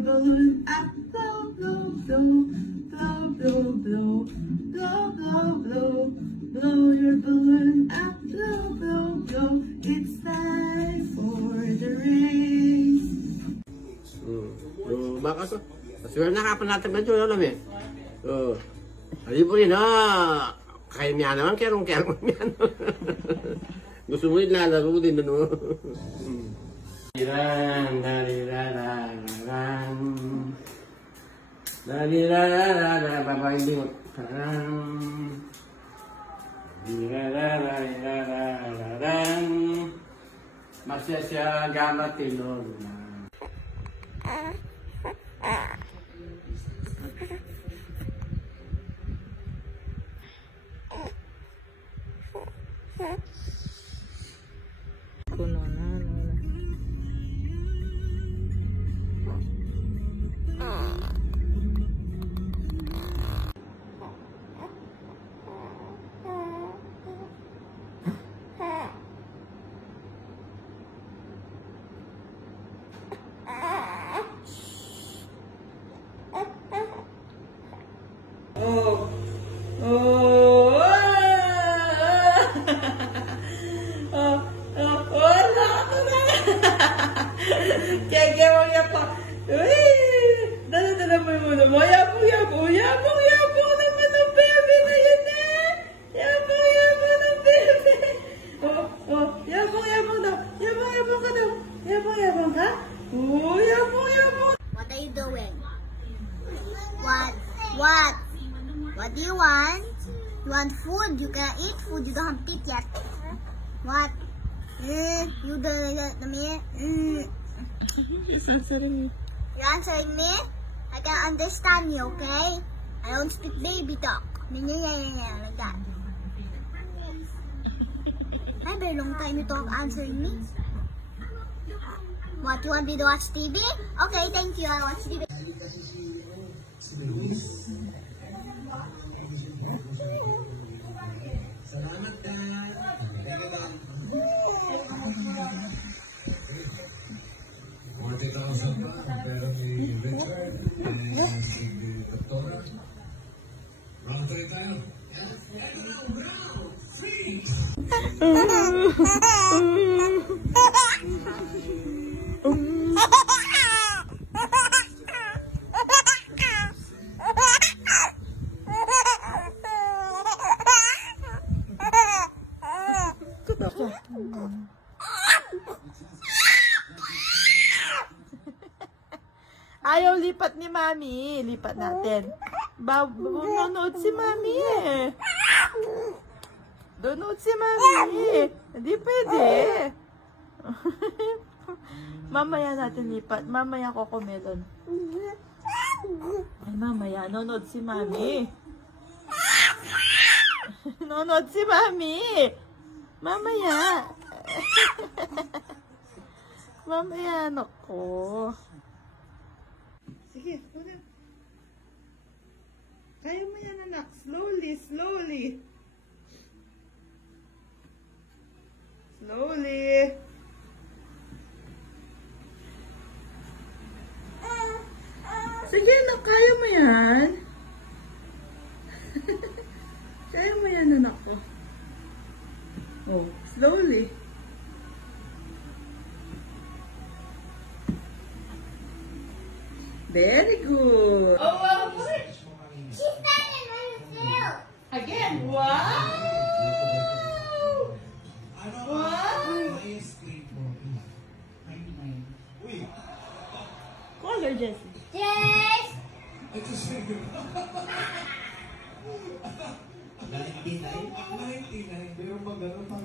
your balloon up, blow, blow, blow, blow, blow, blow, blow, blow, blow, blow your balloon up, blow, blow, blow. It's time for the race. Bakit? Maswerte na kapan natin medyo alam eh. Alipo rin ha. Kaya niya naman, kerong-kerong niya. Gusto mo ilalaro din, ano? Daliran, dalirarararan. Dalirararara, babaeng bingot. Dalirararararan. Masyasya gamat tinulungan. Kuno na. What are you doing? What? What do you want? You want food? You can eat food. You don't have teeth yet. What? You don't let me. He's answering me. You're answering me? I can understand you, okay? I don't speak baby talk. Like that. I've been a long time you talk answering me. What, you want me to watch TV? Okay, thank you. I watch TV. Ayaw lipat ni Mami. Lipat natin. Nanonood si Mami eh. Nanonood si Mami. Hindi pwede. Mamaya natin lipat. Mamaya Cocomelon. Ay, mamaya. Nanonood si Mami. Nanonood si Mami. Mamaya. Mamaya, nako. Sige, una. Kaya mo yan, anak. Slowly, slowly. Slowly. Sige, anak. Kaya mo yan. Kaya mo yan, anak ko. Oh, slowly. Very good. Oh, wow. She's better than you. Again. Wow. Wow. Color, Jessie. Yes. Galing 99? 99. Pero pag gano'n, pang